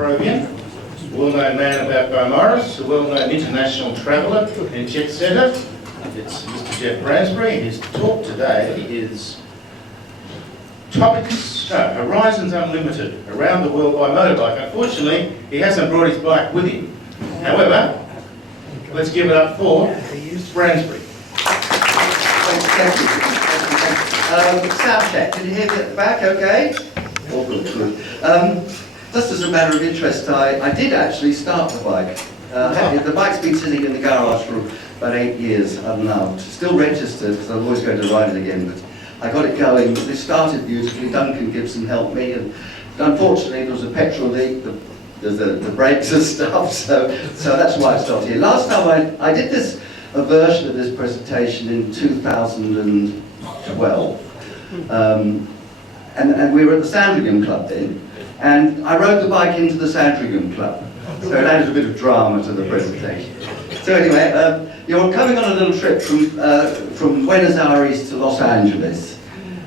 Peruvian, a well-known man about Beaumaris, a well-known international traveller and jet setter. It's Mr. Geoff Bransbury, and his talk today is Horizons Unlimited, around the world by motorbike. Unfortunately, he hasn't brought his bike with him. However, let's give it up for Bransbury. Thank you. Sound check. Can you hear me at the back? Okay. All good. Just as a matter of interest, I did actually start the bike. The bike's been sitting in the garage for about 8 years unloved. Still registered because I'm always going to ride it again. But I got it going. It started beautifully. Duncan Gibson helped me, and unfortunately there was a petrol leak. The brakes and stuff. So that's why I started here. Last time I did a version of this presentation in 2012. And we were at the Sandringham Club then, and I rode the bike into the Sandringham Club, so it added a bit of drama to the presentation. So anyway, you're coming on a little trip from Buenos Aires to Los Angeles.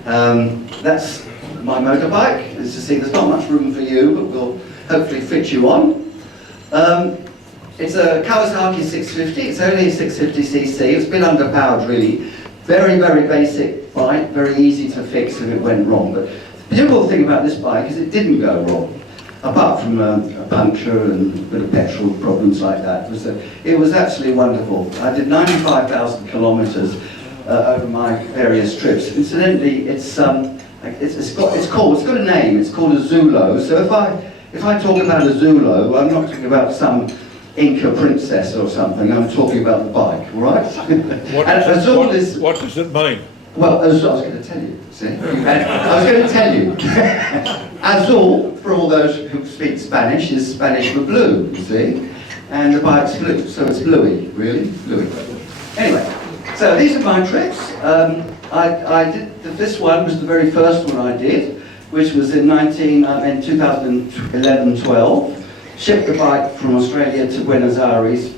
That's my motorbike. As you see, there's not much room for you, but we'll hopefully fit you on. It's a Kawasaki 650. It's only a 650cc. It's been underpowered really. Very, very basic bike, very easy to fix if it went wrong. But the beautiful thing about this bike is it didn't go wrong, apart from a puncture and a bit of petrol problems like that. It was absolutely wonderful. I did 95,000 kilometers over my various trips. Incidentally, it's got a name. It's called a Zulo. So if I talk about a Zulo, I'm not talking about some Inca princess or something. I'm talking about the bike, all right? What does it mean? Well, I was going to tell you, see? I was going to tell you. Azul, for all those who speak Spanish, is Spanish for blue, you see? And the bike's blue, so it's bluey, really, bluey. Anyway, so these are my trips. I did, this one was the very first one I did, which was in 2011-12. Shipped the bike from Australia to Buenos Aires,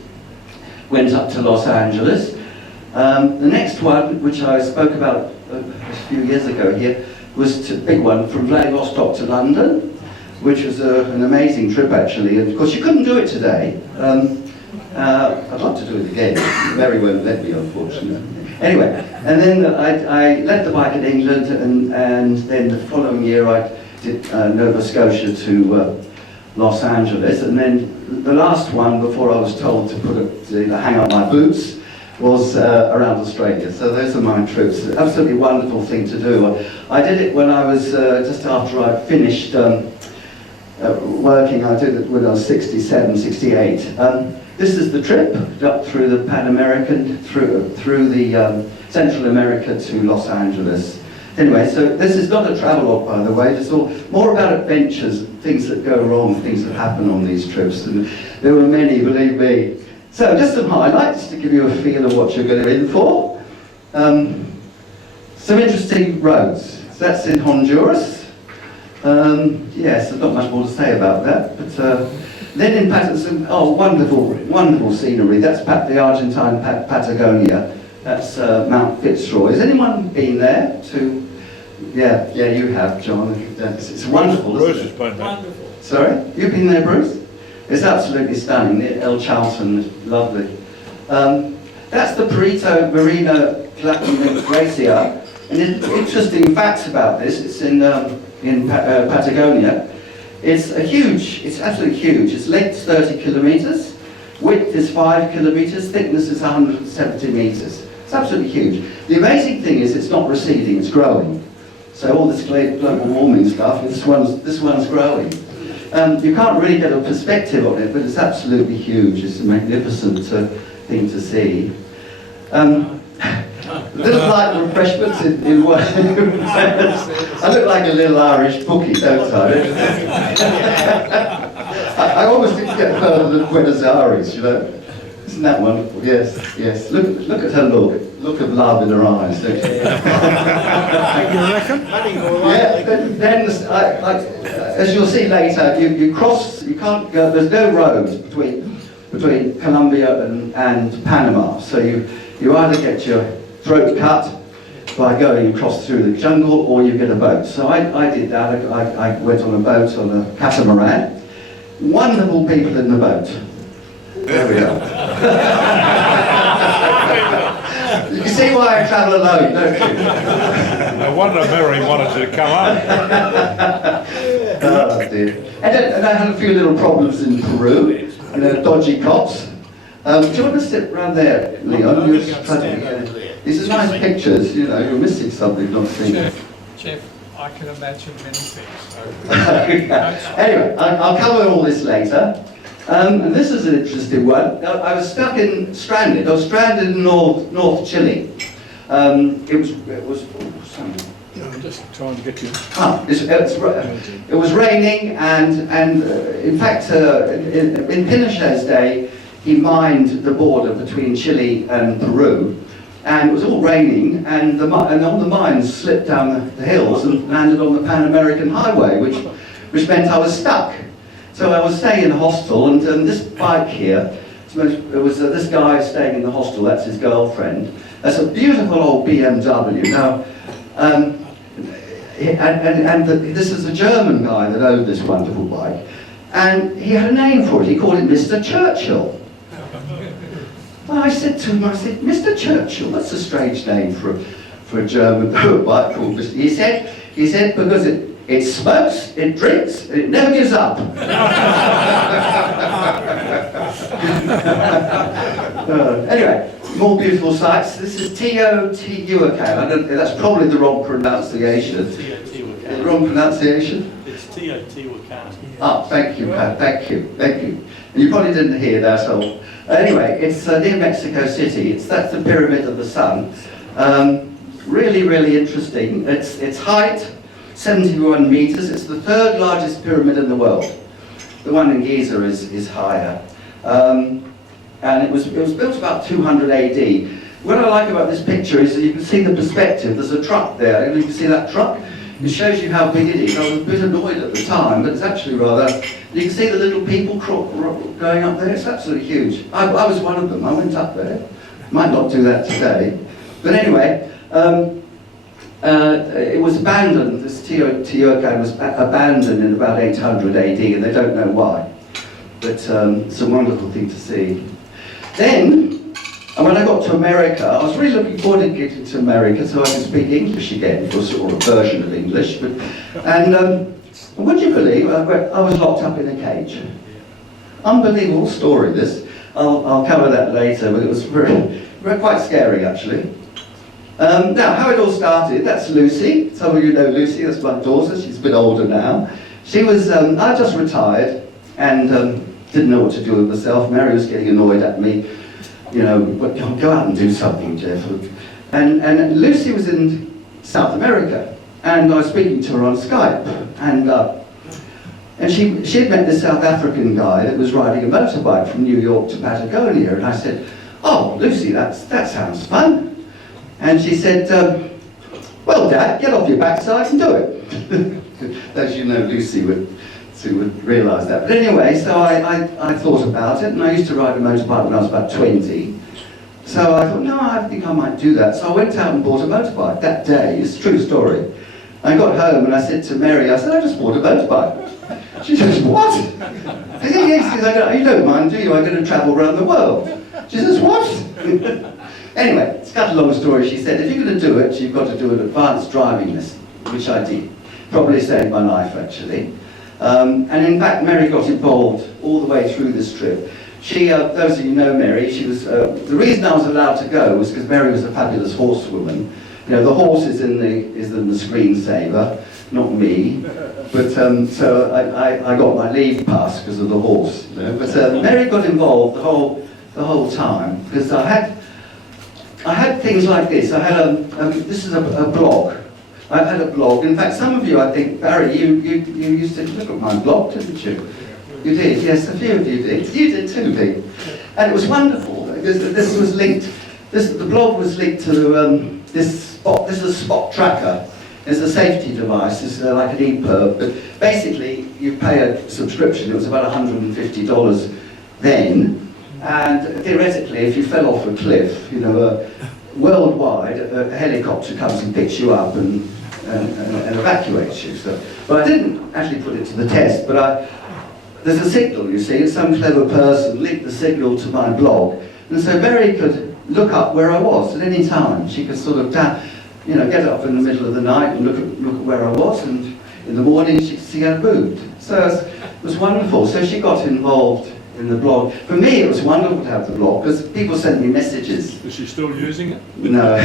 went up to Los Angeles. The next one, which I spoke about a few years ago here, was a big one from Vladivostok to London, which was an amazing trip actually. And of course you couldn't do it today. I'd like to do it again. Mary won't let me, unfortunately. Anyway, and then I left the bike in England, and then the following year I did Nova Scotia to Los Angeles, and then the last one before I was told to hang up my boots was around Australia. So those are my trips. Absolutely wonderful thing to do. I did it when I was just after I finished working. I did it when I was 67, 68. This is the trip up through the Pan American, through the Central America to Los Angeles. Anyway, so this is not a travelogue, by the way. It's all more about adventures, things that go wrong, things that happen on these trips. And there were many, believe me. So just some highlights to give you a feel of what you're going in for. Some interesting roads. So that's in Honduras. Yes, there's not much more to say about that. But then in Patterson, wonderful, wonderful scenery. That's the Argentine Patagonia. That's Mount Fitzroy. Has anyone been there? Yeah, you have, John. It's wonderful. Bruce has been there. Sorry? You've been there, Bruce? It's absolutely stunning. El Charlton, lovely. That's the Perito Moreno Glacier. And interesting facts about this. It's in Patagonia. It's absolutely huge. Its length is 30 kilometers, width is 5 kilometers, thickness is 170 meters. It's absolutely huge. The amazing thing is it's not receding, it's growing. So all this global warming stuff, this one's growing. You can't really get a perspective on it, but it's absolutely huge. It's a magnificent thing to see. Little light refreshments in I look like a little Irish bookie, don't I? I almost didn't get further than Buenos Aires, you know. Isn't that wonderful? Yes. Look at her look of love in her eyes. Don't you? You reckon? Yeah. Then as you'll see later, you cross. You can't go. There's no road between Colombia and Panama. So you either get your throat cut by going across through the jungle, or you get a boat. So I did that. I went on a boat on a catamaran. wonderful people in the boat. There we are. You can see why I travel alone, don't you? No wonder Mary wanted to come up. Oh dear. And I had a few little problems in Peru, dodgy cops. Do you want to sit round there, Leon? These are nice pictures, you know, you're missing something, not seeing. Geoff, I can imagine many things. So. Anyway, I'll cover all this later. And this is an interesting one. I was stranded. I was stranded in North Chile. It was Just trying to get you. It was raining, and in fact, in Pinochet's day, he mined the border between Chile and Peru, and it was all raining, and all the mines slipped down the hills and landed on the Pan American Highway, which meant I was stuck. So I was staying in a hostel, and this bike here, it was this guy staying in the hostel. That's his girlfriend. That's a beautiful old BMW. Now. This is a German guy that owned this wonderful bike, and he had a name for it. He called it Mr. Churchill. Well, I said to him, Mr. Churchill, that's a strange name for a German bike called Mr. He said because it smokes, it drinks, and it never gives up. Anyway. More beautiful sights. This is Teotihuacan. That's probably the wrong pronunciation. The wrong pronunciation? It's Teotihuacan. Ah, thank you, Pat. Thank you. And you probably didn't hear that. So anyway, it's near Mexico City. That's the Pyramid of the Sun. Really, really interesting. Its height, 71 meters. It's the third largest pyramid in the world. The one in Giza is higher. And it was built about 200 AD. What I like about this picture is that you can see the perspective. There's a truck there. You can see that truck? It shows you how big it is. I was a bit annoyed at the time, but it's actually rather... You can see the little people going up there. It's absolutely huge. I was one of them. I went up there. Might not do that today. But anyway, it was abandoned. This Teotihuacan was abandoned in about 800 AD, and they don't know why. But it's a wonderful thing to see. Then, when I got to America, I was really looking forward to getting to America so I could speak English again. It was sort of a version of English. Would you believe I was locked up in a cage? Unbelievable story, this. I'll cover that later, but it was quite scary, actually. Now, how it all started, that's Lucy. Some of you know Lucy, that's my daughter. She's a bit older now. She was, I just retired, and didn't know what to do with myself. Mary was getting annoyed at me, you know, go out and do something, Geoff. And Lucy was in South America, and I was speaking to her on Skype, and she had met this South African guy that was riding a motorbike from New York to Patagonia, and I said, "Oh, Lucy, that sounds fun." And she said, "Well, Dad, get off your backside and do it." As you know, Lucy would realise that. But anyway, so I thought about it, and I used to ride a motorbike when I was about 20. So I thought, no, I think I might do that. So I went out and bought a motorbike that day. It's a true story. I got home and I said to Mary, I just bought a motorbike. She says, what? I said, yes, you don't mind, do you? I'm going to travel around the world. She says, what? Anyway, to cut a long story, she said, if you're going to do it, you've got to do an advanced driving lesson, which I did. Probably saved my life, actually. And in fact, Mary got involved all the way through this trip. She, those of you know Mary, she was, the reason I was allowed to go was because Mary was a fabulous horsewoman. You know, the horse is in the screensaver, not me. But so I got my leave pass because of the horse. You know? But Mary got involved the whole time because I had things like this. I had this is a blog. I had a blog. In fact, some of you, I think, Barry, you used to look at my blog, didn't you? You did, yes, a few of you did. You did too, Pete. And it was wonderful because this was linked. The blog was linked to this spot. This is a spot tracker. It's a safety device. It's like an EPIRB, but basically you pay a subscription. It was about $150 then, and theoretically, if you fell off a cliff, you know, worldwide, a helicopter comes and picks you up and evacuates you. So, but I didn't actually put it to the test. But there's a signal, you see, and some clever person linked the signal to my blog, and so Mary could look up where I was at any time. She could sort of get up in the middle of the night and look at where I was, and in the morning she could see I'd moved. So it was wonderful. So she got involved in the blog. For me, it was wonderful to have the blog because people sent me messages. Is she still using it? No,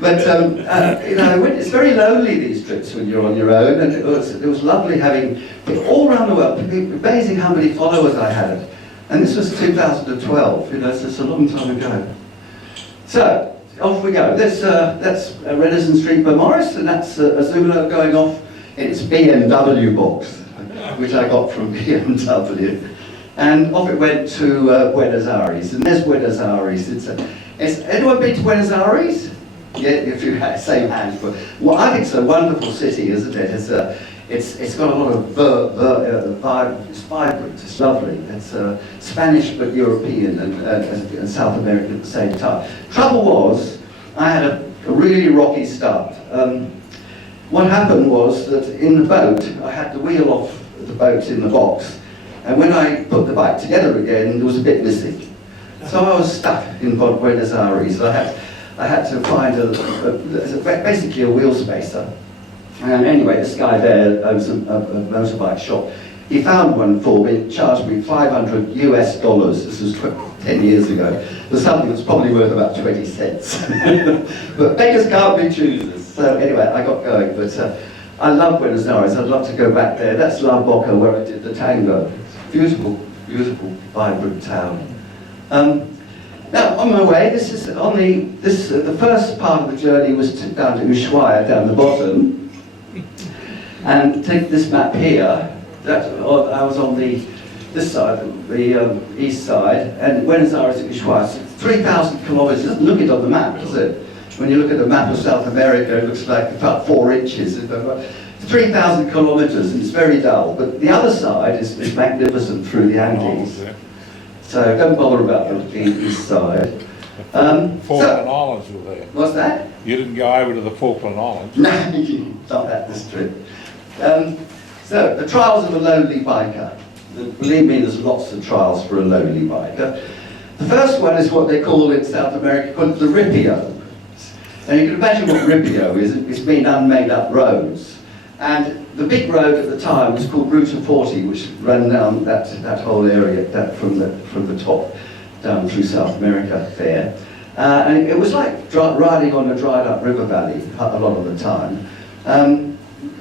but it's very lonely, these trips when you're on your own, and it was lovely having people all around the world. Amazing how many followers I had, and this was 2012. So it's a long time ago. So off we go. That's Renison Street by Morris, and that's a Zulo going off in its BMW box, which I got from BMW. And off it went to Buenos Aires, and there's Buenos Aires. Anyone been to Buenos Aires? Yeah, if you had same hand. Well, I think it's a wonderful city, isn't it? It's got a lot of vibe. It's vibrant. It's lovely. It's Spanish but European and South American at the same time. Trouble was, I had a really rocky start. What happened was that in the boat, I had the wheel off the boat in the box. And when I put the bike together again, there was a bit missing. So I was stuck in Buenos Aires. I had to find basically a wheel spacer. And anyway, this guy there owns a motorbike shop. He found one for me, charged me $500 US. This was 10 years ago. For something that's probably worth about 20 cents. But beggars can't be choosers. So anyway, I got going. But I love Buenos Aires. I'd love to go back there. That's La Boca, where I did the tango. Beautiful, beautiful, vibrant town. Now, on my way, the first part of the journey was down to Ushuaia, down the bottom. And take this map here. I was on this side, the east side, and Buenos Aires to Ushuaia. 3,000 kilometers. It doesn't look it on the map, does it? When you look at the map of South America, it looks like about 4 inches. 3,000 kilometers, and it's very dull. But the other side is magnificent through the Andes. So don't bother about the east side. Falkland Islands were there. What's that? You didn't go over to the Falkland Islands. No, not at this trip. So, the trials of a lonely biker. Believe me, there's lots of trials for a lonely biker. The first one is what they call in South America, called the ripio. And you can imagine what ripio is. It's been unmade up roads. And the big road at the time was called Route 40, which ran down that whole area, from the top down through South America there. And it was like riding on a dried up river valley a lot of the time.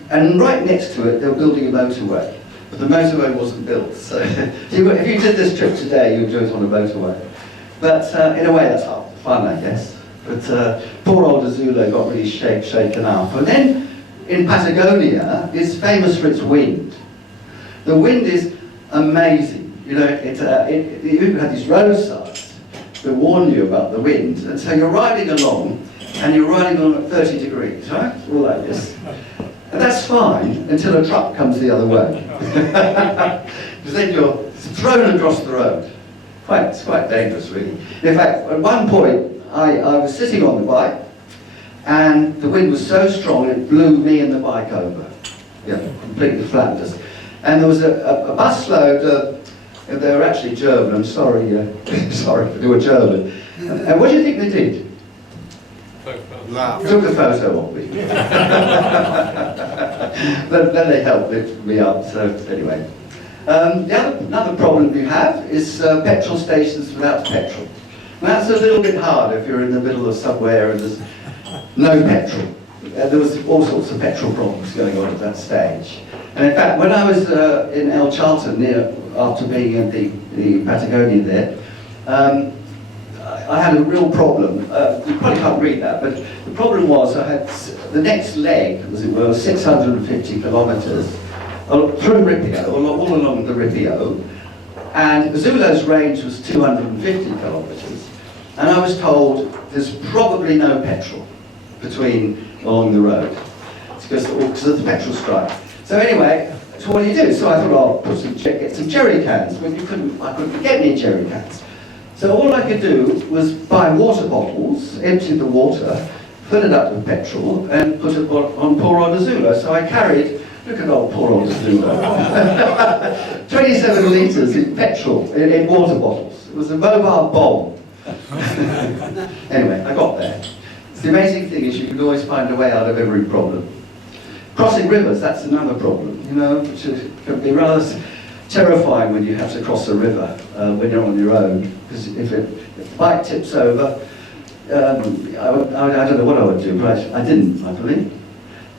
And right next to it, they were building a motorway. But the motorway wasn't built. So if you did this trip today, you'd do it on a motorway. But in a way, that's half the fun, I guess. But poor old Azulo got really shaken up. And then in Patagonia, it's famous for its wind. The wind is amazing. You have these road signs that warn you about the wind. And so you're riding along, and you're riding along at 30 degrees, right? All like this. And that's fine until a truck comes the other way. Because then you're thrown across the road. It's quite dangerous, really. In fact, at one point, I was sitting on the bike, and the wind was so strong it blew me and the bike over. Yeah, completely flattened us. And there was a busload, they were actually German, I'm sorry, sorry, they were German. And what do you think they did? Took a photo of me. Then they helped lift me up, so anyway. Another problem you have is petrol stations without petrol. And that's a little bit hard if you're in the middle of somewhere and there's no petrol. There was all sorts of petrol problems going on at that stage. And in fact, when I was in El Charlton, after being in the Patagonia there, I had a real problem. You probably can't read that, but the problem was I had the next leg, as it were, 650 kilometers through Ripio, all along the Ripio, and Zulo's range was 250 kilometers, and I was told there's probably no petrol along the road because of the petrol strike. So anyway, so what do you do? So I thought, I'll get some jerry cans, but I couldn't get any jerry cans. So all I could do was buy water bottles, empty the water, fill it up with petrol, and put it on poor old Azulo. So I carried Look at old poor old Zulu. 27 litres in petrol, in water bottles. It was a mobile bomb. Anyway, I got there. The amazing thing is you can always find a way out of every problem. Crossing rivers, that's another problem, you know, which can be rather terrifying when you have to cross a river when you're on your own. Because if the bike tips over, I don't know what I would do, but I didn't, I believe.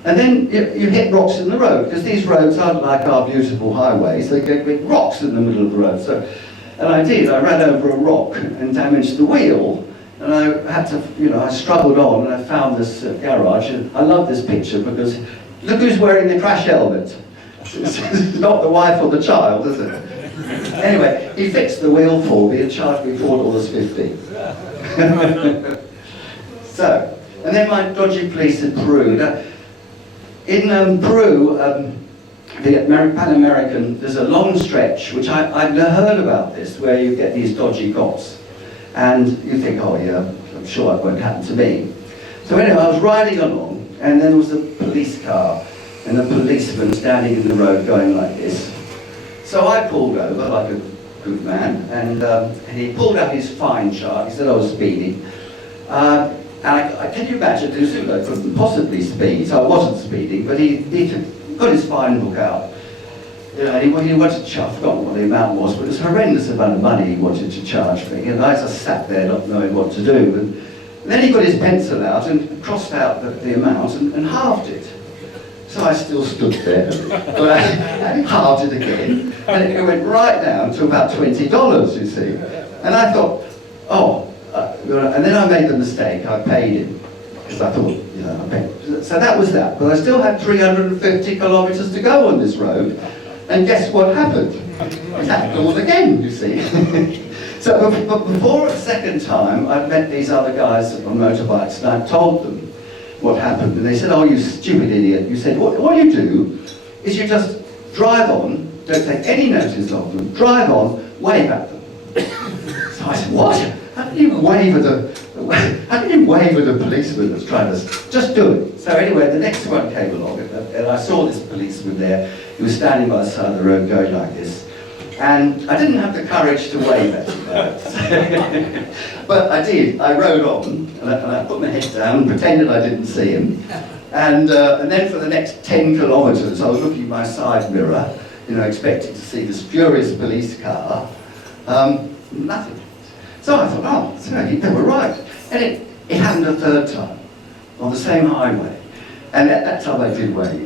And then you hit rocks in the road, because these roads aren't like our beautiful highways, they get big rocks in the middle of the road. So, and I did, I ran over a rock and damaged the wheel, and I had to, you know, I struggled on and I found this garage, and I love this picture because look who's wearing the crash helmet. It's not the wife or the child, is it? Anyway, he fixed the wheel for me and charged me $4.50. So, and then my dodgy police in Peru. Now, in Peru, the Pan American, there's a long stretch, which I've never heard about this, where you get these dodgy cops. And you think, oh yeah, I'm sure it won't happen to me. So anyway, I was riding along, and then there was a police car, and a policeman standing in the road going like this. So I pulled over like a good man, and he pulled out his fine chart. He said I was speeding. And can you imagine, the Zulu couldn't possibly speed, so I wasn't speeding, but he got his fine book out. You know, he wanted to charge, I forgot what the amount was, but it was a horrendous amount of money he wanted to charge me, and I just sat there not knowing what to do. And then he got his pencil out and crossed out the amount and halved it. So I still stood there, but I halved it again, and it went right down to about $20, you see. And I thought, oh, and then I made the mistake, I paid him, because I thought, you know, I paid. So that was that, but I still had 350 kilometres to go on this road, and guess what happened? It happened all again, you see. So, but before the second time, I'd met these other guys on motorbikes, and I told them what happened, and they said, oh, you stupid idiot. You said, what you do is you just drive on, don't take any notice of them, drive on, wave at them. So I said, what? How can you wave at a policeman that's trying to, just do it. So anyway, the next one came along, and I saw this policeman there. He was standing by the side of the road going like this. And I didn't have the courage to wave at him. But I did. I rode on, and I put my head down, pretended I didn't see him. And then for the next 10 kilometres, I was looking in my side mirror, you know, expecting to see this furious police car. Nothing. So I thought, oh, so they were right. And it happened a third time, on the same highway. And at that time I did wave.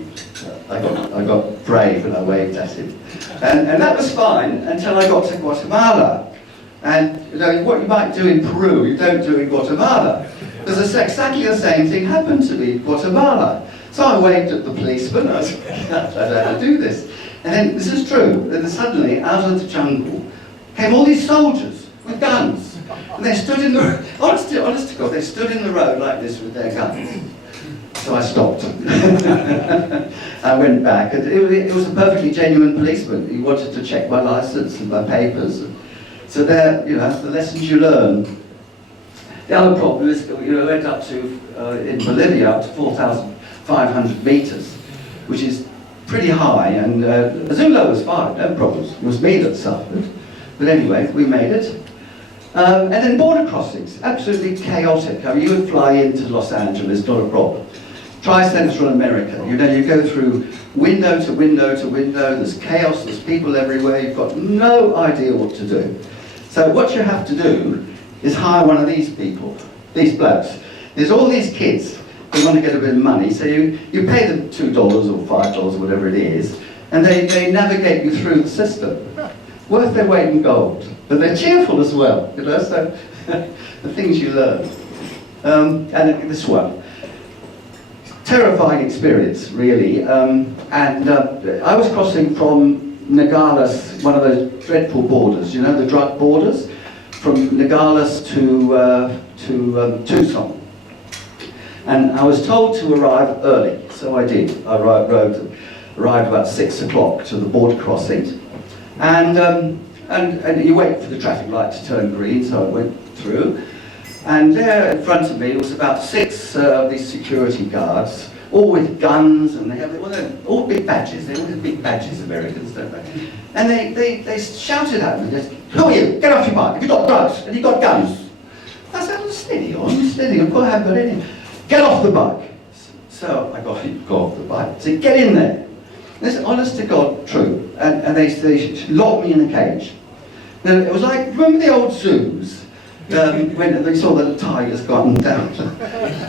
I got brave and I waved at him. And that was fine until I got to Guatemala. And you know, what you might do in Peru, you don't do in Guatemala. Because exactly the same thing happened to me in Guatemala. So I waved at the policeman, I was like, I don't know how to do this. And then, this is true, then suddenly, out of the jungle, came all these soldiers with guns. And they stood in the, honest to God, they stood in the road like this with their guns. So I stopped. I went back, and it was a perfectly genuine policeman. He wanted to check my license and my papers. So there, you know, the lessons you learn. The other problem is, you know, I went up to, in Bolivia, up to 4,500 meters, which is pretty high, and Zulu was fine, no problems. It was me that suffered. But anyway, we made it. And then border crossings, absolutely chaotic. I mean, you would fly into Los Angeles, not a problem. Try Central America, you know, you go through window to window to window, there's chaos, there's people everywhere, you've got no idea what to do. So what you have to do is hire one of these people, these blokes. There's all these kids who want to get a bit of money, so you pay them $2 or $5, whatever it is, and they navigate you through the system. Worth their weight in gold, but they're cheerful as well, you know, so the things you learn. And this one. Terrifying experience, really, and I was crossing from Nogales, one of those dreadful borders, you know, the drug borders, from Nogales to Tucson. And I was told to arrive early, so I did. I arrived about 6 o'clock to the border crossing, and you wait for the traffic light to turn green, so I went through. And there in front of me was about 6 of these security guards all with guns, and they have all big badges. They all have big badges, Americans, don't they? And they shouted at me, "Who are you? Get off your bike. Have you got drugs? Have you got guns?" I said, "Well, steady on, steady. Of course I haven't got any. Get off the bike." So I got off the bike. I said, "Get in there." This is honest to God true. And they locked me in a cage. Now, it was like, remember the old zoos? When they saw the tigers going down.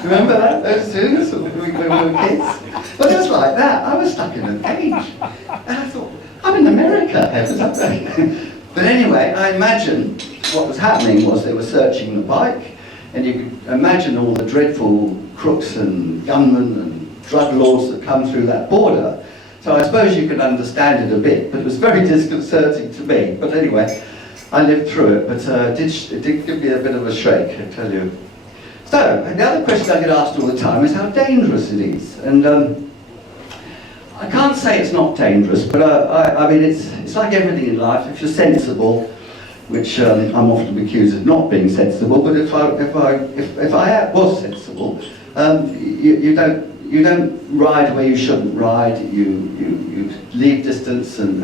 Remember that? Those zoos when we were kids? Well, just like that. I was stuck in a cage. And I thought, I'm in America. But anyway, I imagine what was happening was they were searching the bike, and you could imagine all the dreadful crooks and gunmen and drug lords that come through that border. So I suppose you can understand it a bit, but it was very disconcerting to me. But anyway, I lived through it, but it did give me a bit of a shake, I tell you. So, the other question I get asked all the time is how dangerous it is. And I can't say it's not dangerous, but I mean, it's like everything in life. If you're sensible, which I'm often accused of not being sensible, but if I was sensible, you don't ride where you shouldn't ride. You leave distance and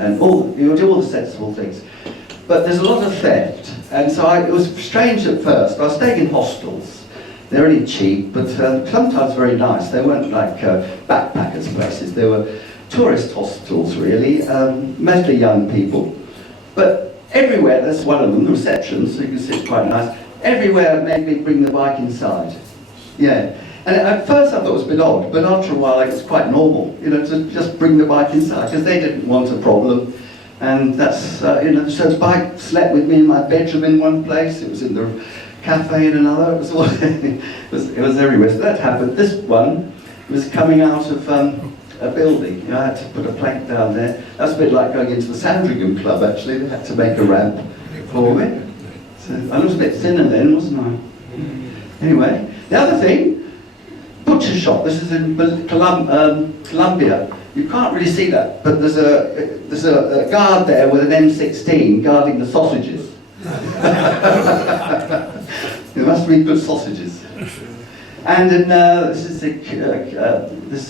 you do all the sensible things. But there's a lot of theft, and so it was strange at first. I was staying in hostels. They're really cheap, but sometimes very nice. They weren't like backpackers places. They were tourist hostels, really, mostly young people. But everywhere, there's one of them, the reception, so you can see it's quite nice. Everywhere made me bring the bike inside. Yeah. And at first I thought it was a bit odd, but after a while it was quite normal, you know, to just bring the bike inside, because they didn't want a problem. And that's, you know, so the bike slept with me in my bedroom in one place, it was in the cafe in another, it was all, it was everywhere. So that happened. This one was coming out of a building. You know, I had to put a plank down there. That's a bit like going into the Sandringham Club, actually. They had to make a ramp for me. So I was a bit thinner then, wasn't I? Anyway, the other thing, butcher shop. This is in Colombia. You can't really see that, but there's a guard there with an M16 guarding the sausages. There must be good sausages. And in this is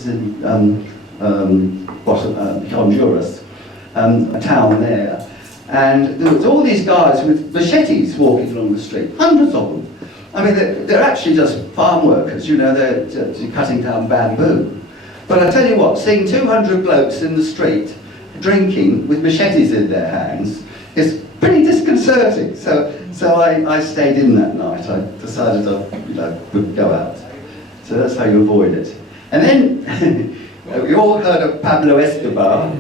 in Honduras, a town there, and there was all these guys with machetes walking along the street, hundreds of them. I mean, they're actually just farm workers, you know, they're cutting down bamboo. But I tell you what, seeing 200 blokes in the street drinking with machetes in their hands is pretty disconcerting. So I stayed in that night. I decided I wouldn't go out. So that's how you avoid it. And then, we all heard of Pablo Escobar.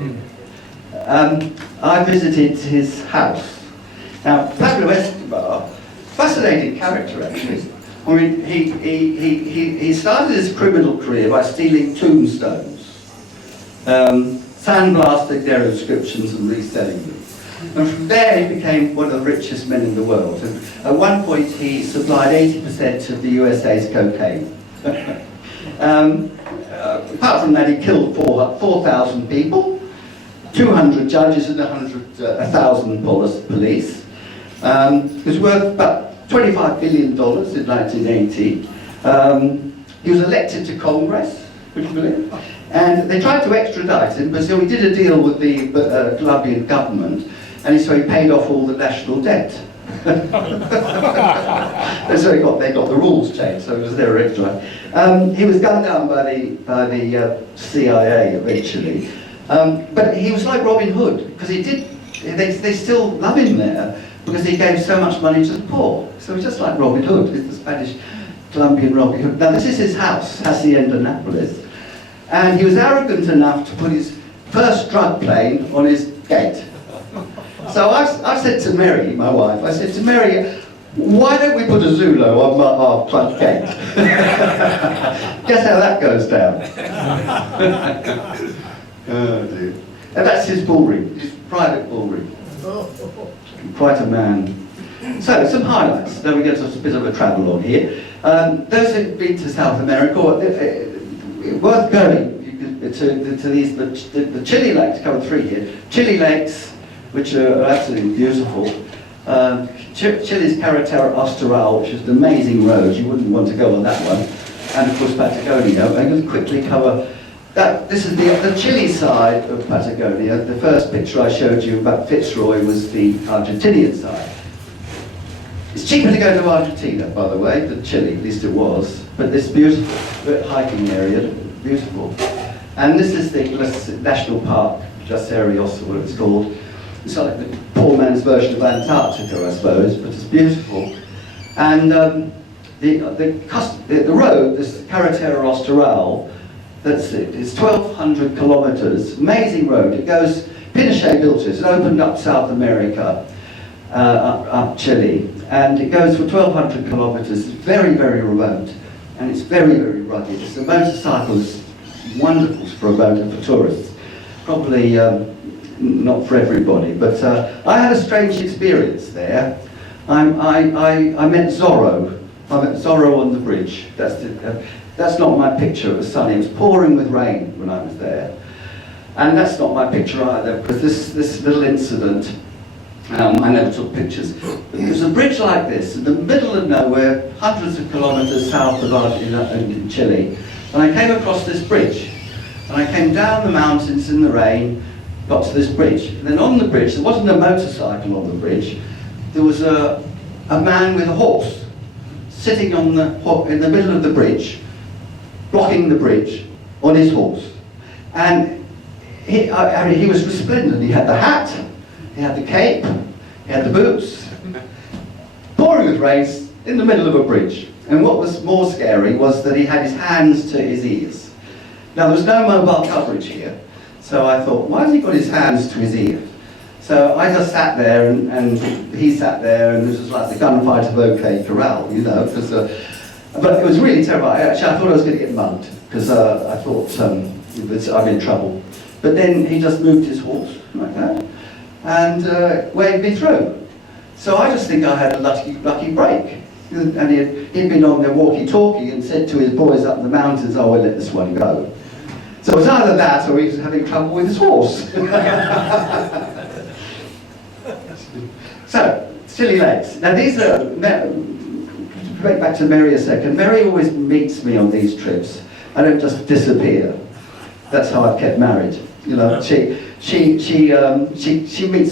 I visited his house. Now, Pablo Escobar, fascinating character actually. I mean, he started his criminal career by stealing tombstones, sandblasting their inscriptions and reselling them. And from there he became one of the richest men in the world. And at one point he supplied 80% of the USA's cocaine. Apart from that, he killed 4,000 people, 200 judges and 1,000 police. It was worth about $25 billion in 1980. He was elected to Congress, would you believe? And they tried to extradite him, but so he did a deal with the Colombian government, and so he paid off all the national debt. And so they got the rules changed, so it was their extra. He was gunned down by the CIA eventually, but he was like Robin Hood, because they still love him there, because he gave so much money to the poor. So he's just like Robin Hood, the Spanish Colombian Robin Hood. Now this is his house, Hacienda Nápoles, and he was arrogant enough to put his first drug plane on his gate. So I said to Mary, my wife, I said to Mary, why don't we put a Zulo on our front gate? Guess how that goes down. Oh dear. And that's his bull ring, his private bull ring. Quite a man. So, some highlights. Then we get a bit of a travel on here. Those who've been to South America, worth going to these, the Chile Lakes, come through here. Chile Lakes, which are absolutely beautiful. Chile's Carretera Austral, which is an amazing road. You wouldn't want to go on that one. and of course Patagonia. I'm going to quickly cover that. This is the Chile side of Patagonia. The first picture I showed you about Fitzroy was the Argentinian side. It's cheaper to go to Argentina, by the way, than Chile, at least it was. But this beautiful hiking area, beautiful. And this is the National Park, Los Arios, or what it's called. It's like the poor man's version of Antarctica, I suppose, but it's beautiful. And the road, this Carretera Austral, it's 1,200 kilometers, amazing road. It goes, Pinochet built it, it opened up South America, up Chile, and it goes for 1,200 kilometers. It's very, very remote, and it's very, very rugged. It's a motorcycle, it's wonderful for a boat and for tourists. Probably not for everybody, but I had a strange experience there. I met Zorro. I met Zorro on the bridge. That's not my picture. It was sunny. It was pouring with rain when I was there. And that's not my picture either, because this little incident, I never took pictures. It was a bridge like this, in the middle of nowhere, hundreds of kilometers south of in Chile. And I came across this bridge. And I came down the mountains in the rain, got to this bridge. And then on the bridge, there wasn't a motorcycle on the bridge. There was a man with a horse sitting in the middle of the bridge, blocking the bridge on his horse. And he was resplendent. He had the hat, he had the cape, he had the boots. Pouring with rain in the middle of a bridge. And what was more scary was that he had his hands to his ears. Now, there was no mobile coverage here, so I thought, why has he got his hands to his ear? So I just sat there, and he sat there, and this was like the gunfight of OK Corral, you know. But it was really terrible. I thought I was going to get mugged, because I thought I'm in trouble. But then he just moved his horse like that, and waved me through. So I just think I had a lucky break. And he'd been on their walkie-talkie and said to his boys up in the mountains, oh, we'll let this one go. So it was either that or he was having trouble with his horse. So, Chile Lakes. Now these are, back to Mary a second. Mary always meets me on these trips. I don't just disappear. That's how I've kept married. You know, she meets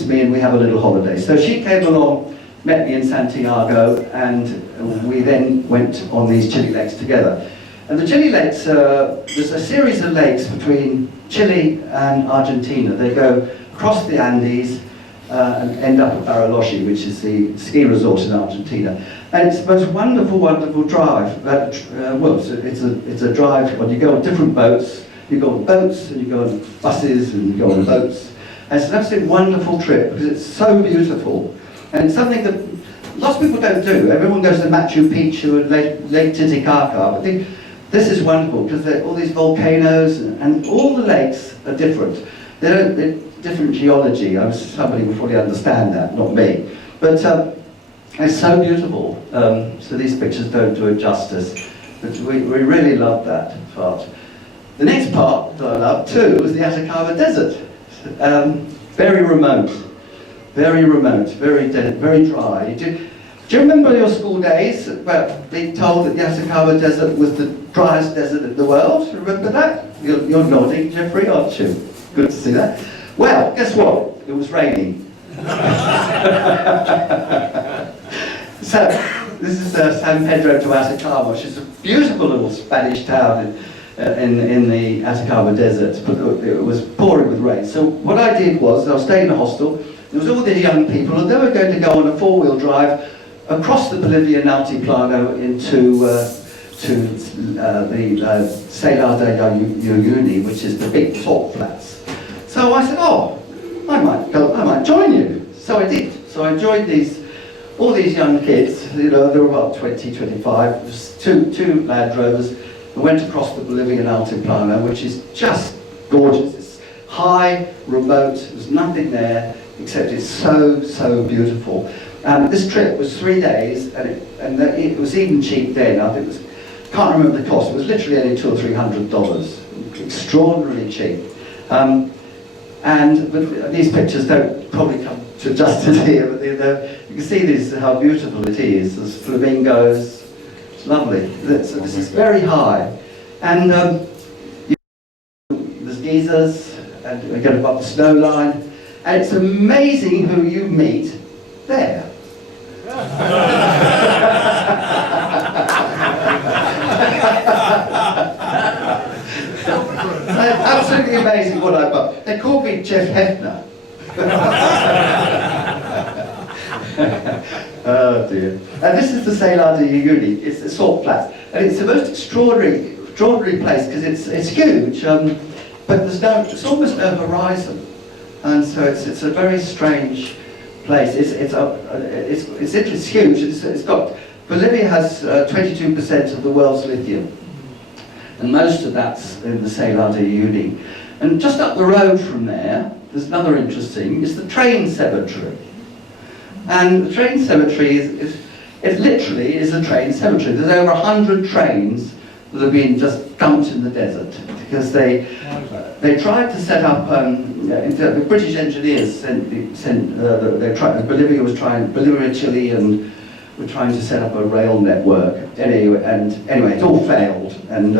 me and we have a little holiday. So she came along, met me in Santiago, and we then went on these Chile Lakes together. And the Chile Lakes, there's a series of lakes between Chile and Argentina. They go across the Andes and end up at Bariloche, which is the ski resort in Argentina. And it's the most wonderful, wonderful drive. Well, it's a drive when you go on different boats. You go on boats, and you go on buses, and you go on boats. And it's an absolutely wonderful trip, because it's so beautiful. And it's something that lots of people don't do. Everyone goes to Machu Picchu and Lake Titicaca. But this is wonderful, because all these volcanoes, and all the lakes are different. They're different geology. Somebody would probably understand that, not me. But it's so beautiful. So these pictures don't do it justice. But we really love that part. The next part that I love too was the Atacama Desert. Very remote, very dry. Do you remember your school days about being told that the Atacama Desert was the driest desert in the world? Remember that? You're nodding, Jeffrey, aren't you? Good to see that. Well, guess what? It was raining. So, this is San Pedro de Atacama, which is a beautiful little Spanish town in the Atacama Desert, but it was pouring with rain. So what I did was, I was staying in a hostel, there was all these young people, and they were going to go on a four-wheel drive across the Bolivian Altiplano into the Salar de Uyuni, which is the big salt flats. So I said, oh, I might join you. So I did. So I joined all these young kids, you know, they were about 20, 25, two Land Rovers, and went across the Bolivian Altiplano, which is just gorgeous. It's high, remote, there's nothing there, except it's so beautiful. This trip was 3 days, and it was even cheap then. I think can't remember the cost. It was literally only $200 or $300, extraordinarily cheap. But these pictures don't probably come to justice here. But you can see how beautiful it is. There's flamingos, lovely. This is very high. And there's geysers, and we get above the snow line. And it's amazing who you meet there. Absolutely amazing what I got. They called me Geoff Hefner. Oh dear. And this is the Sailor de Uyuni. It's the salt flats, and it's the most extraordinary place because it's huge, but there's almost no horizon, and so it's a very strange place. It's huge. It's got Bolivia has 22% of the world's lithium, and most of that's in the Sailor de Uyuni. And just up the road from there's another interesting. It's the train cemetery. And the train cemetery is literally a train cemetery. There's over 100 trains that have been just dumped in the desert because they tried to set up. The British engineers Bolivia and Chile and were trying to set up a rail network. Anyway, it all failed, and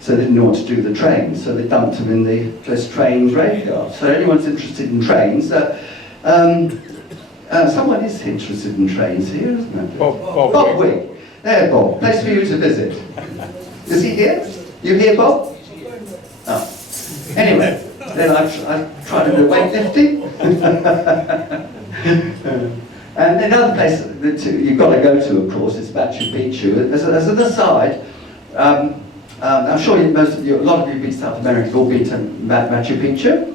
so they didn't know what to do with the trains. So they dumped them in this train graveyard. So anyone's interested in trains. Someone is interested in trains here, isn't it? Bob Wig. There, Bob. Place for you to visit. Is he here? You here, Bob? Oh. Anyway, then I tried to do weightlifting. And another place that you've got to go to, of course, is Machu Picchu. As an aside, I'm sure a lot of you have been to South America, have all been to Machu Picchu.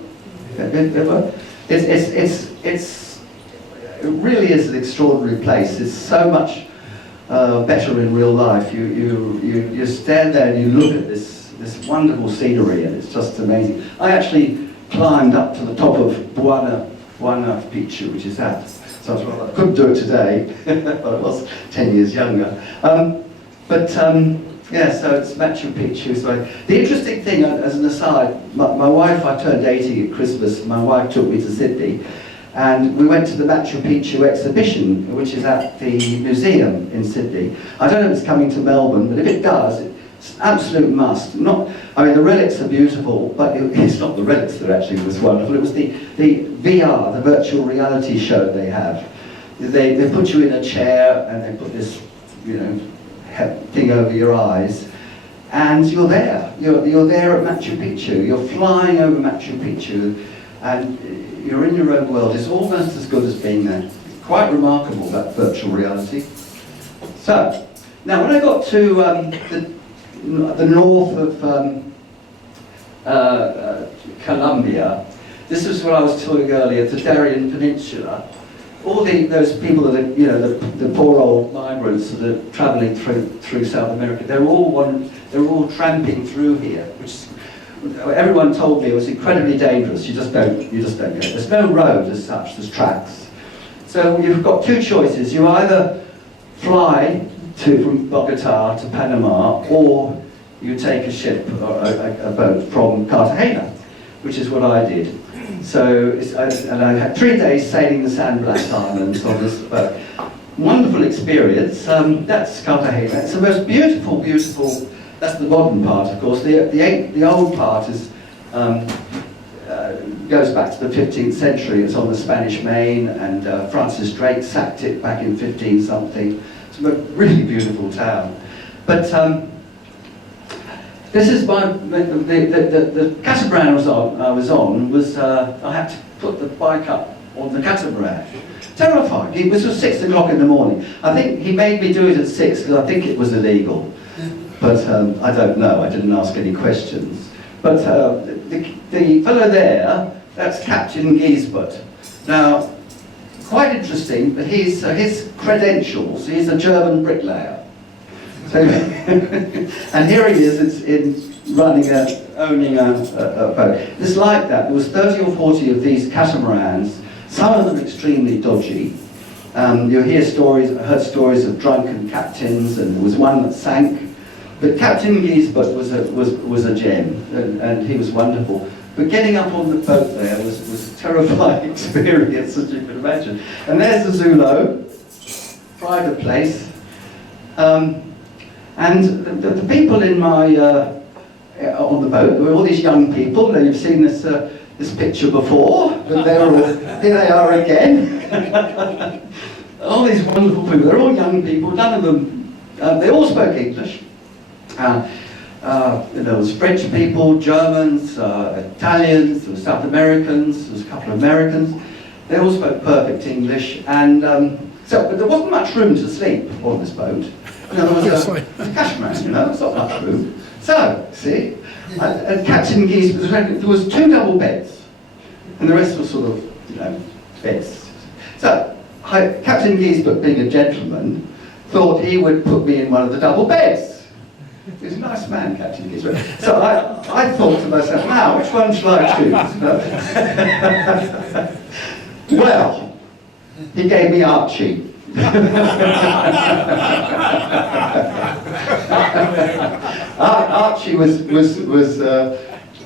It really is an extraordinary place. It's so much better in real life. You stand there and you look at this wonderful scenery, and it's just amazing. I actually climbed up to the top of Buena Picchu, which is that. So I couldn't do it today, but I was 10 years younger. Yeah, so it's Machu Picchu. So the interesting thing, as an aside, my wife, I turned 80 at Christmas. My wife took me to Sydney. And we went to the Machu Picchu exhibition, which is at the museum in Sydney. I don't know if it's coming to Melbourne, but if it does, it's an absolute must. The relics are beautiful, but it's not the relics that actually was wonderful. It was the VR, the virtual reality show they have. They put you in a chair and they put this, thing over your eyes, and you're there. You're there at Machu Picchu. You're flying over Machu Picchu, and you're in your own world. It's almost as good as being there. Quite remarkable, that virtual reality. So, now when I got to the north of Colombia, this is what I was telling earlier, the Darien Peninsula. All those people that are, the poor old migrants that are travelling through South America, they're all tramping through here, which everyone told me it was incredibly dangerous. You just don't go. There's no road as such, there's tracks. So you've got two choices. You either fly from Bogota to Panama, or you take a ship or a boat from Cartagena, which is what I did. So, I had 3 days sailing the Sandblast Islands on this boat. Wonderful experience. That's Cartagena. It's the most beautiful, that's the modern part, of course. The old part is goes back to the 15th century. It's on the Spanish Main, and Francis Drake sacked it back in 15-something. It's a really beautiful town. But this is the catamaran I was on I had to put the bike up on the catamaran. Terrifying. It was 6 o'clock in the morning. I think he made me do it at 6 because I think it was illegal. But I don't know, I didn't ask any questions. But the fellow there, that's Captain Giesbert. Now, quite interesting, but his credentials, he's a German bricklayer. So, and here he is owning a boat. It's like that. There was 30 or 40 of these catamarans, some of them extremely dodgy. You heard stories of drunken captains, and there was one that sank. But Captain Giesbert was a gem, and he was wonderful. But getting up on the boat there was a terrifying experience, as you can imagine. And there's the Zulu, private place. And the people in my on the boat, there were all these young people. Now, you've seen this picture before, but they're all, here they are again. All these wonderful people, they're all young people, none of them, they all spoke English. There was French people, Germans, Italians, there was South Americans, there was a couple of Americans. They all spoke perfect English, and but there wasn't much room to sleep on this boat. You know, there was a cashman, you know, it's not much room. So, see, and Captain Giesbert, there was 2 double beds, and the rest was sort of, you know, beds. So, Captain Giesbert, being a gentleman, thought he would put me in one of the double beds. He was a nice man, Captain Giesbert. So I thought to myself, now, which one shall I choose? Well, he gave me Archie. Archie was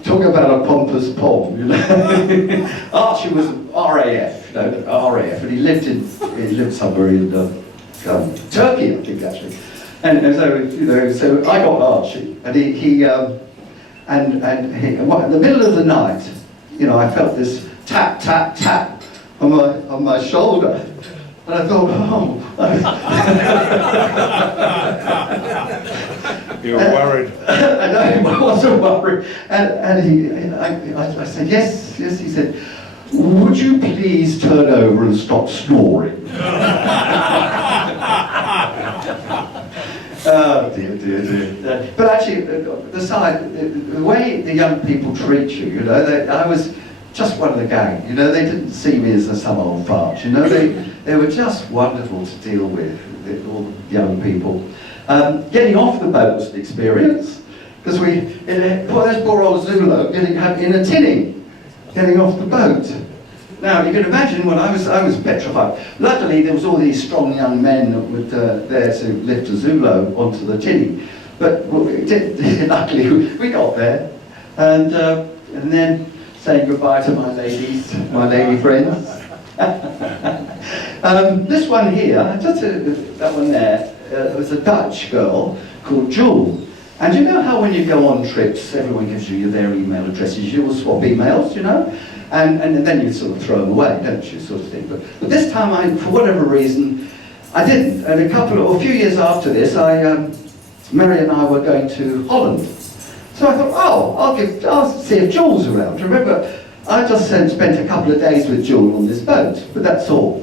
talk about a pompous pom, you know. Archie was RAF, you know, RAF, and he lived somewhere in Turkey, I think, actually. And so, you know, so I got Archie, and he in the middle of the night, you know, I felt this tap, tap, tap on my shoulder. And I thought, oh. You were worried. I know, I wasn't worried. And I said, yes, yes. He said, would you please turn over and stop snoring? Oh, dear, dear, dear. But actually, the way the young people treat you, you know, I was just one of the gang, you know, they didn't see me as some old fart, you know, they were just wonderful to deal with, all the young people. Getting off the boat was an experience, because there's poor old Zulu in a tinning, getting off the boat. Now, you can imagine when I was petrified. Luckily, there was all these strong young men that were there to lift a Zulu onto the tinning. But luckily, we got there, and then saying goodbye to my lady friends. This one here, that one there, was a Dutch girl called Jewel. And you know how when you go on trips, everyone gives you their email addresses, you will swap emails, you know? And then you sort of throw them away, don't you, sort of thing. But this time, for whatever reason, I didn't. And a few years after this, Mary and I were going to Holland. So I thought, oh, I'll see if Jules around. Remember, I just spent a couple of days with Jules on this boat, but that's all.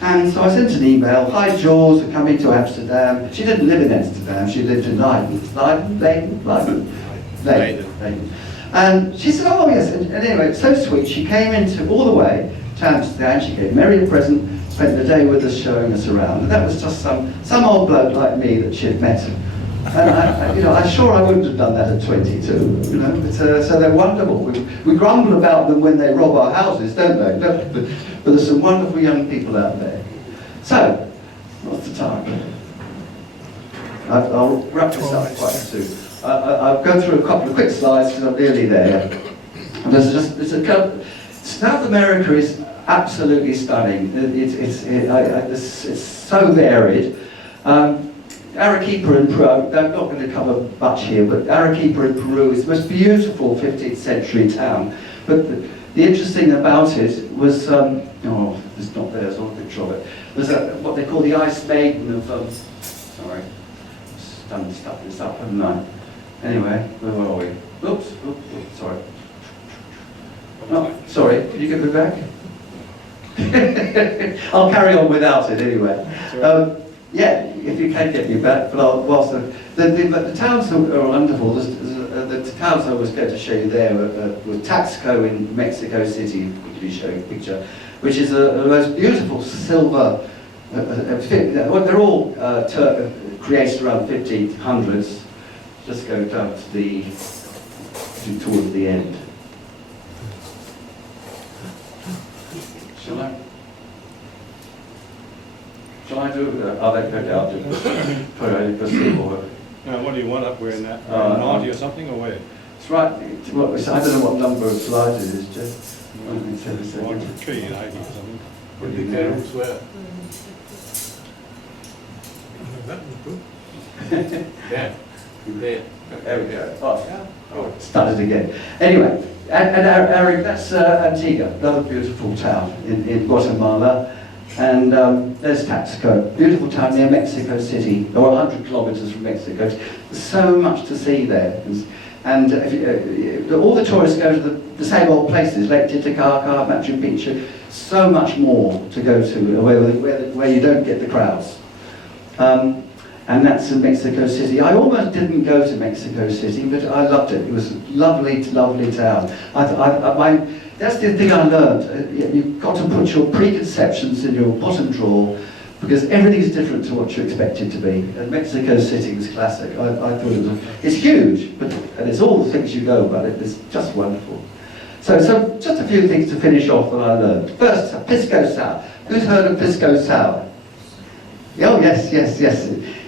And so I sent an email, hi Jules, I'm coming to Amsterdam. She didn't live in Amsterdam, she lived in Leiden. And she said, oh yes, and anyway, it's so sweet. She came all the way to Amsterdam, she gave Mary a present, spent the day with us showing us around. And that was just some old bloke like me that she'd met. And I'm sure I wouldn't have done that at 22, you know. But, so they're wonderful. We grumble about them when they rob our houses, don't they? But there's some wonderful young people out there. So, what's the time? I'll wrap this up quite soon. I'll go through a couple of quick slides because I'm nearly there. And South America is absolutely stunning. It's so varied. Arequipa in Peru, I'm not going to cover much here, but Arequipa in Peru is the most beautiful 15th century town. But the interesting about it was, it's not there, there's not a picture of it, was what they call the Ice Maiden of, sorry, done stuff this up, haven't I? Anyway, where are we? Oops, sorry. Oh, sorry, can you give it back? I'll carry on without it anyway. Yeah, if you can get me back, but the towns are wonderful. The towns I was going to show you there were Taxco in Mexico City, which we show you a picture, which is the most beautiful silver. They're all created around 1500s. Just go down towards the end. Shall I do? I'll do it. Now, what do you want up where in that? 90 or something, or where? It's right. I don't know what number of slides it is, Jeff. One for tree, 80 or something. Would be careful swear. That was good. Yeah. Yeah. There we go. Oh, started again. Anyway, and Eric, that's Antigua, another beautiful town in Guatemala. And there's Taxco, beautiful town near Mexico City, or 100 kilometers from Mexico. There's so much to see there. And all the tourists go to the same old places, Lake Titicaca, Machu Picchu, so much more to go to where you don't get the crowds. And that's in Mexico City. I almost didn't go to Mexico City, but I loved it. It was a lovely, lovely town. That's the thing I learned. You've got to put your preconceptions in your bottom drawer, because everything's different to what you expect it to be. And Mexico City was classic. I thought it's huge, and it's all the things you know about it. It's just wonderful. So just a few things to finish off that I learned. First, Pisco Sour. Who's heard of Pisco Sour? Oh yes.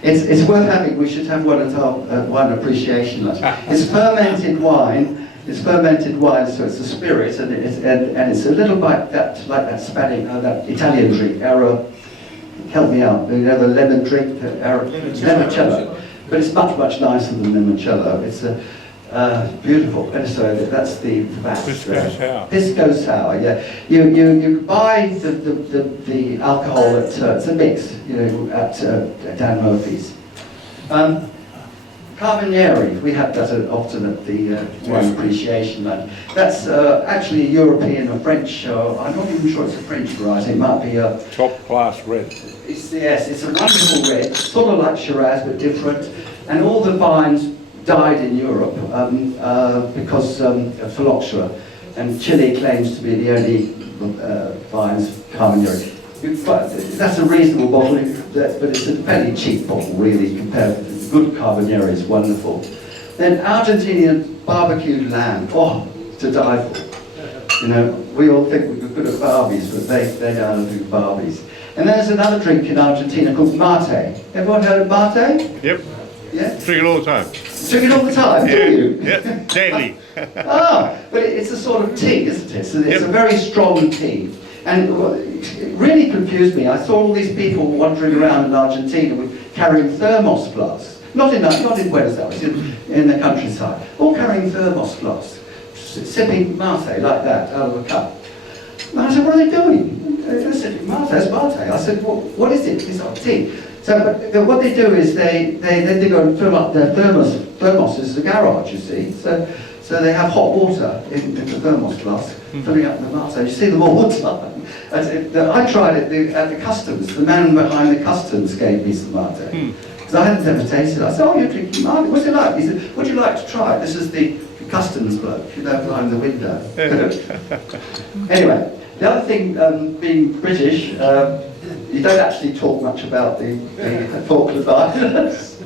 It's worth having. We should have one at our wine appreciation lunch. It's fermented wine. It's fermented wine, so it's a spirit, and it's a little bit like that Spanish, that Italian drink. Help me out. You know the lemon drink, limoncello. But it's much nicer than limoncello. It's beautiful. And so that's the Pisco Sour. Pisco Sour. Yeah. You buy the alcohol at it's a mix. You know at Dan Murphy's. Carbonieri, we have that often at the wine appreciation lunch. That's actually a European or French, I'm not even sure it's a French variety, it might be a... Top class red. It's a wonderful red, sort of like Shiraz but different. And all the vines died in Europe because of phylloxera. And Chile claims to be the only vines, Carbonieri. That's a reasonable bottle, but it's a fairly cheap bottle really compared with good Carbonieri is wonderful. Then Argentinian barbecued lamb, to die for. You know, we all think we're good at Barbies, but they know how to do Barbies. And then there's another drink in Argentina called mate. Everyone heard of mate? Yep. Yeah? Drink it all the time. Drink it all the time, do you? Yeah, daily. But it's a sort of tea, isn't it? So it's a very strong tea. And it really confused me. I saw all these people wandering around in Argentina carrying thermos flasks. Not in Buenos Aires, in the countryside. All carrying thermos flasks, sipping mate like that out of a cup. And I said, what are they doing? They said, mate, it's mate. I said, what is it? It's not tea. So but what they do is they go and fill up their thermoses as a garage, you see. So they have hot water in the thermos flask, filling up the mate. You see them all the time. I tried it at the customs. The man behind the customs gave me some mate. Because I hadn't ever tasted it. I said, you're drinking mate. What's it like? He said, would you like to try it? This is the customs bloke, behind the window. Anyway, the other thing, being British, you don't actually talk much about the Falkland Islands.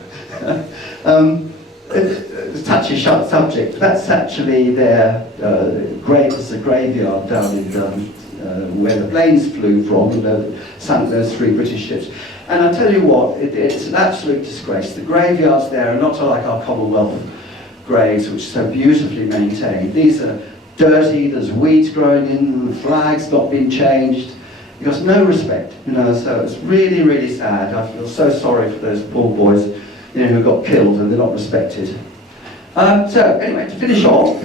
It's a touchy subject. That's actually their it's a graveyard down in where the planes flew from, sunk those 3 British ships. And I tell you what, it's an absolute disgrace. The graveyards there are not like our Commonwealth graves, which are so beautifully maintained. These are dirty, there's weeds growing in them, the flag's not been changed. There's no respect, so it's really, really sad. I feel so sorry for those poor boys, who got killed and they're not respected. So anyway, to finish off,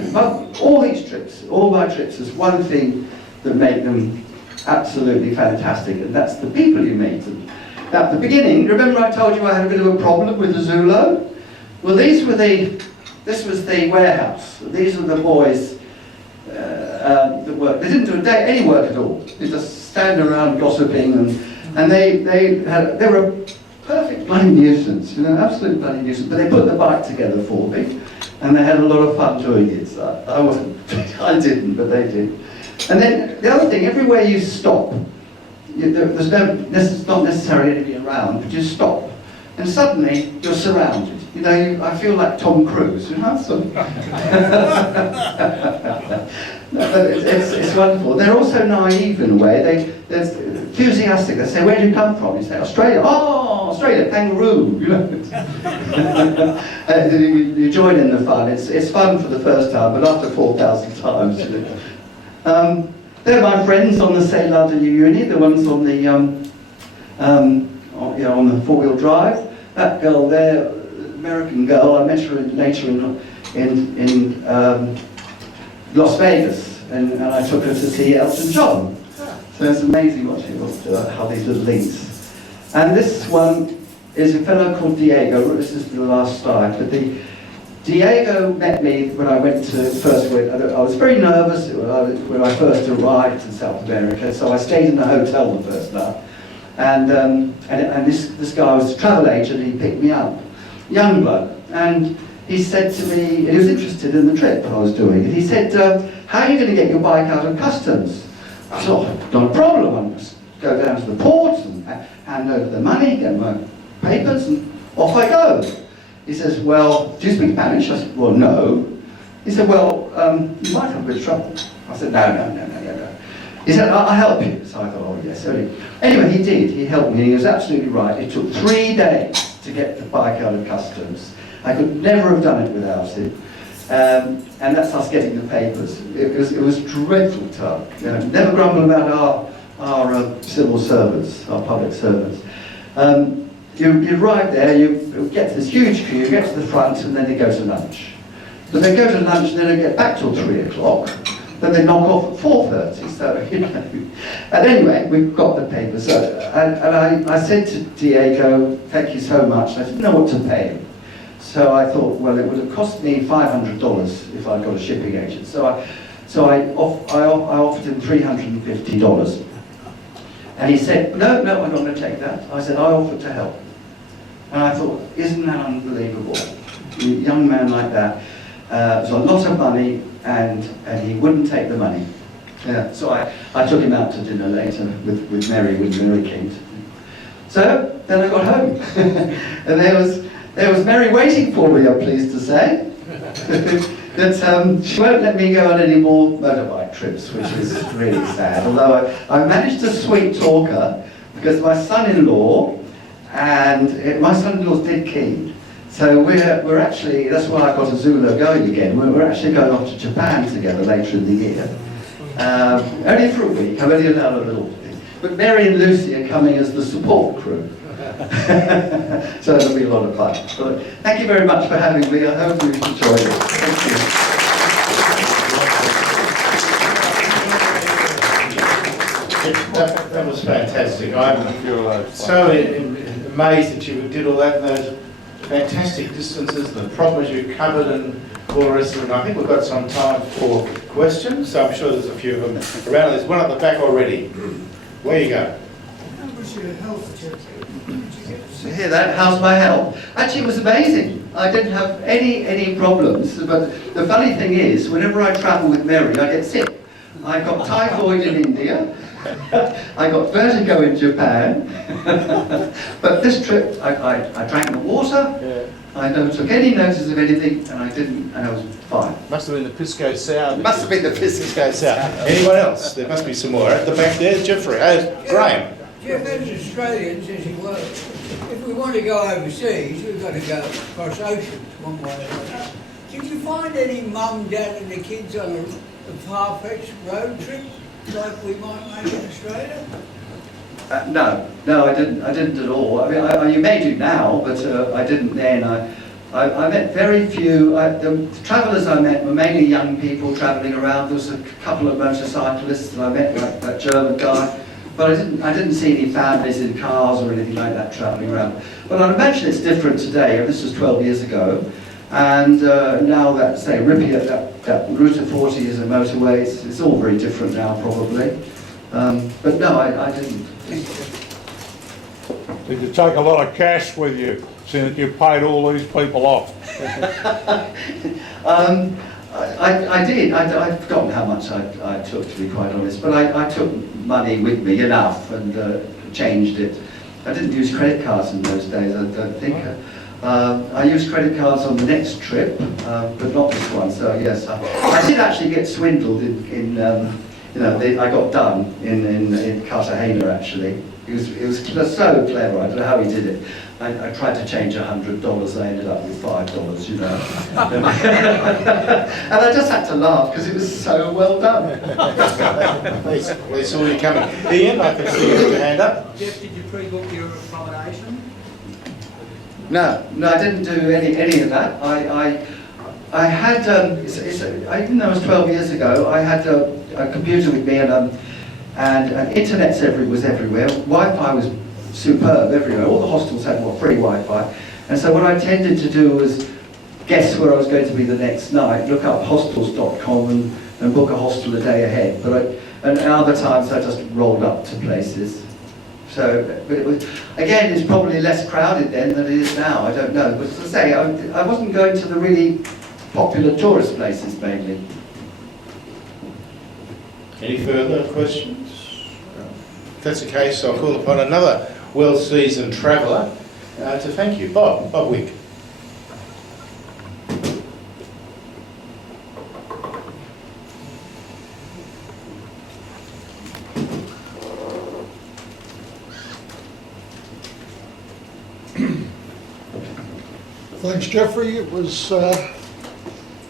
all these trips, all my trips, there's one thing that make them absolutely fantastic, and that's the people you meet. And at the beginning, remember I told you I had a bit of a problem with the Zulu? Well, this was the warehouse. These were the boys that worked. They didn't do any work at all. They just stand around gossiping, and they were a perfect bloody nuisance, absolute bloody nuisance. But they put the bike together for me, and they had a lot of fun doing it. So I didn't, but they did. And then the other thing, everywhere you stop, there's not necessarily anybody around, but you stop, and suddenly you're surrounded. I feel like Tom Cruise, So. But it's wonderful. They're also naive in a way. They're enthusiastic. They say, "Where do you come from?" You say, "Australia." "Oh, Australia, kangaroo." You join in the fun. It's fun for the first time, but after 4,000 times, they're my friends on the Sailor Uni. The ones on the on the 4-wheel drive. That girl there, American girl. I met her later in Las Vegas, and I took her to see Elton John. So it's amazing how these little links. And this one is a fellow called Diego. This is the last slide, but Diego met me when I went to I was very nervous when I first arrived in South America, so I stayed in the hotel the first night. And this guy was a travel agent. He picked me up, young bloke, and he said to me, he was interested in the trip I was doing, and he said, "How are you going to get your bike out of customs?" I thought, "Not a problem. I'll just go down to the port and hand over the money, get my papers, and off I go." He says, "Well, do you speak Spanish?" I said, "Well, no." He said, "Well, you might have a bit of trouble." I said, No. He said, "I'll help you." So I thought, oh yes. Anyway, he did. He helped me. He was absolutely right. It took 3 days to get the bike out of customs. I could never have done it without him. And that's us getting the papers. It was dreadful talk. Never grumble about our civil servants, our public servants. You arrive there, you get to this huge queue, you get to the front, and then they go to lunch. But they go to lunch, and they don't get back till 3 o'clock. Then they knock off at 4:30. So And anyway, we've got the papers. So, and I said to Diego, "Thank you so much." I didn't know what to pay him. So I thought, well, it would have cost me $500 if I got a shipping agent. So I offered him $350. And he said, no, I'm not going to take that. I said, I offered to help. And I thought, isn't that unbelievable? A young man like that, it was a lot of money, and he wouldn't take the money. So I took him out to dinner later with Mary King. So then I got home, and there was Mary waiting for me, I'm pleased to say. That she won't let me go on any more motorbike trips, which is really sad. Although I managed to sweet talk her, because my son-in-law and my son-in-law's dead keen. So we're actually, that's why I got Azula going again. We're actually going off to Japan together later in the year. Only for a week. I'm only allowed a little bit. But Mary and Lucy are coming as the support crew. So it'll be a lot of fun. So, thank you very much for having me. I hope you've enjoyed it. Thank you. That was fantastic. I'm so amazed that you did all that in those fantastic distances, the problems you covered and all the rest of it. I think we've got some time for questions, so I'm sure there's a few of them around. There's one at the back already. Where you go? So hear that? How's my health? Actually, it was amazing. I didn't have any problems. But the funny thing is, whenever I travel with Mary, I get sick. I got typhoid in India. I got vertigo in Japan. But this trip, I drank the water. I never took any notice of anything, and I was fine. Must have been the Pisco Sour. Must have been the Pisco Sour. Anyone else? There must be some more. At the back there, Jeffrey. Graham. Geoff, as Australians, as it were, if we want to go overseas, we've got to go across oceans one way or another. Did you find any mum, dad and the kids on a far-fetched road trip like we might make in Australia? No, I didn't at all. I mean, you may do now, but I didn't then. I met very few. The travellers I met were mainly young people travelling around. There was a couple of motorcyclists that I met, like that German guy. But I didn't see any families in cars or anything like that travelling around. But I imagine it's different today. This was 12 years ago. And now that, say, Ripia, that Route 40 is a motorway. It's all very different now, probably. But no, I didn't. Did you take a lot of cash with you, seeing that you paid all these people off? I did. I've forgotten how much I took, to be quite honest. But I took money with me enough and changed it. I didn't use credit cards in those days, I don't think. I used credit cards on the next trip, but not this one. So yes, I did actually get swindled I got done in Cartagena actually. He was so clever. I don't know how he did it. I tried to change $100. I ended up with $5, you know. And I just had to laugh because it was so well done. They saw you coming. Ian, I can see you with your hand up. Jeff, did you pre-book your accommodation? No, I didn't do any of that. I had, even though it was 12 years ago, I had a computer with me and internet was everywhere. Wi-Fi was superb everywhere. All the hostels had free Wi-Fi. And so what I tended to do was guess where I was going to be the next night, look up hostels.com and book a hostel a day ahead. And other times I just rolled up to places. So, but it was, again, it's probably less crowded then than it is now, I don't know. But as I say, I wasn't going to the really popular tourist places mainly. Any further questions? If that's the case, I'll call upon another well-seasoned traveller to thank you. Bob Wick. Thanks, Jeffrey. It was,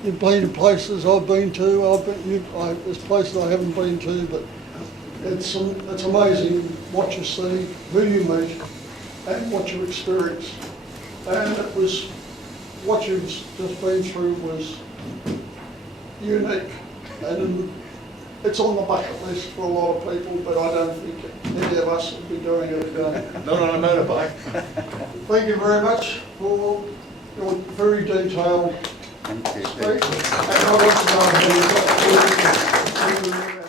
you've been to places I've been to, there's places I haven't been to, but it's amazing what you see, who you meet, and what you experience. And it was, what you've just been through was unique. And it's on the bucket list for a lot of people, but I don't think any of us will be doing it again. Not on a motorbike. Thank you very much for your very detailed Thank you. speech. And I want to know